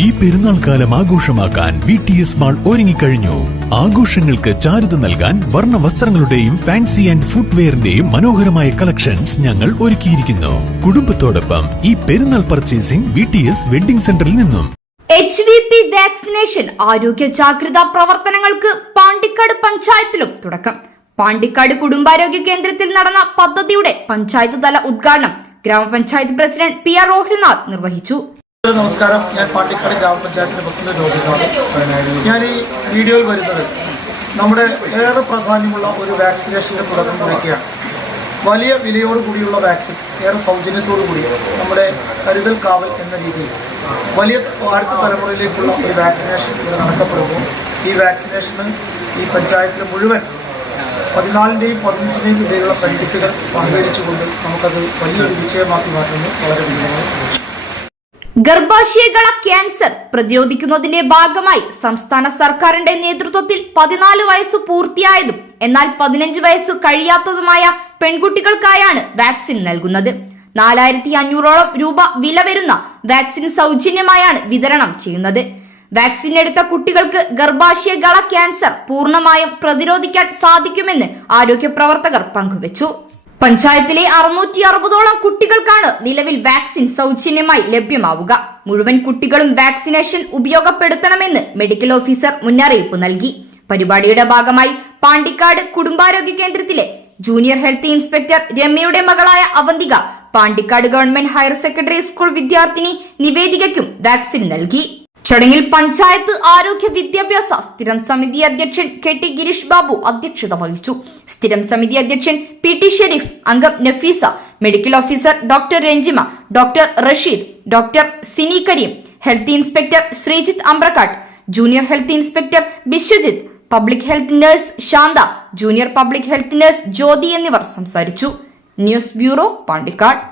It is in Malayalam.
ഈ പെരുന്നാൾ കാലം ആഘോഷമാക്കാൻ VTS മാൾ ഒരുങ്ങിക്കഴിഞ്ഞു. ആഘോഷങ്ങൾക്ക് ചാരുത നൽകാൻ വർണ്ണ വസ്ത്രങ്ങളുടെയും ഫാൻസി ആൻഡ് ഫുട്വെയറിന്റെയും മനോഹരമായ കളക്ഷൻസ് ഞങ്ങൾ ഒരുക്കിയിരിക്കുന്നു. കുടുംബത്തോടൊപ്പം ഈ പെരുന്നാൾ പർച്ചേസിംഗ് VTS വെഡിംഗ് സെന്ററിൽ നിന്നും. HVP വാക്സിനേഷൻ ആരോഗ്യ ജാഗ്രതാ പ്രവർത്തനങ്ങൾക്ക് പാണ്ടിക്കാട് പഞ്ചായത്തിലും തുടക്കം. പാണ്ടിക്കാട് കുടുംബാരോഗ്യ കേന്ദ്രത്തിൽ നടന്ന പദ്ധതിയുടെ പഞ്ചായത്ത് തല ഉദ്ഘാടനം ഗ്രാമപഞ്ചായത്ത് പ്രസിഡന്റ് PR റോഹിൽനാഥ് നിർവഹിച്ചു. നമസ്കാരം, ഞാൻ പാണ്ടിക്കാട് ഗ്രാമപഞ്ചായത്തിന്റെ പ്രസിഡന്റ് രോഹിൽനാഥ്. ഞാൻ ഈ വീഡിയോയിൽ വരുന്നത് നമ്മുടെ ഏറെ പ്രാധാന്യമുള്ള ഒരു വാക്സിനേഷന്റെ തുടക്കം കുറിക്കുകയാണ്. വലിയ വിലയോടുകൂടിയുള്ള വാക്സിൻ, ഏറെ സൗജന്യത്തോടുകൂടി നമ്മുടെ കരുതൽ കാവൽ എന്ന രീതിയിൽ വലിയ അടുത്ത തലമുറയിലേക്കുള്ള ഒരു വാക്സിനേഷൻ ഇവിടെ നടക്കപ്പെടുമ്പോൾ ഈ വാക്സിനേഷന് ഈ പഞ്ചായത്തിലെ മുഴുവൻ 14-ന്റെയും 15-ന്റെയും ഇടയിലുള്ള പെൺകുട്ടികൾ സഹകരിച്ചുകൊണ്ട് നമുക്കത് വലിയൊരു വിജയമാക്കി മാറ്റുന്നത് വളരെ വിജയമാണ്. ഗർഭാശയകള ക്യാൻസർ പ്രതിരോധിക്കുന്നതിന്റെ ഭാഗമായി സംസ്ഥാന സർക്കാരിന്റെ നേതൃത്വത്തിൽ 14 വയസ്സ് പൂർത്തിയായതും എന്നാൽ 15 വയസ്സ് കഴിയാത്തതുമായ പെൺകുട്ടികൾക്കായാണ് വാക്സിൻ നൽകുന്നത്. 4500ഓളം രൂപ വില വരുന്ന വാക്സിൻ സൗജന്യമായാണ് വിതരണം ചെയ്യുന്നത്. വാക്സിൻ എടുത്ത കുട്ടികൾക്ക് ഗർഭാശയകള ക്യാൻസർ പൂർണ്ണമായും പ്രതിരോധിക്കാൻ സാധിക്കുമെന്ന് ആരോഗ്യ പ്രവർത്തകർ പങ്കുവച്ചു. പഞ്ചായത്തിലെ 660ഓളം കുട്ടികൾക്കാണ് നിലവിൽ വാക്സിൻ സൗജന്യമായി ലഭ്യമാവുക. മുഴുവൻ കുട്ടികളും വാക്സിനേഷൻ ഉപയോഗപ്പെടുത്തണമെന്ന് മെഡിക്കൽ ഓഫീസർ മുന്നറിയിപ്പ് നൽകി. പരിപാടിയുടെ ഭാഗമായി പാണ്ടിക്കാട് കുടുംബാരോഗ്യ കേന്ദ്രത്തിലെ ജൂനിയർ ഹെൽത്ത് ഇൻസ്പെക്ടർ രമ്യയുടെ മകളായ Avanthika, Pandikkad government higher secondary school വിദ്യാർത്ഥിനി നിവേദികയ്ക്കും വാക്സിൻ നൽകി. ചടങ്ങിൽ പഞ്ചായത്ത് ആരോഗ്യ വിദ്യാഭ്യാസ സ്ഥിരം സമിതി അധ്യക്ഷൻ KT ഗിരീഷ് ബാബു അധ്യക്ഷത വഹിച്ചു. സ്ഥിരം സമിതി അധ്യക്ഷൻ PT ഷെരീഫ്, അംഗം Nafeesa, medical officer doctor Ranjima, doctor Rasheed, doctor Sini Kareem, health inspector Sreejith Ambrakkat, junior health inspector Biswajith, public health nurse Shantha, junior public health nurse Jyothi എന്നിവർ സംസാരിച്ചു. News bureau, Pandikkad.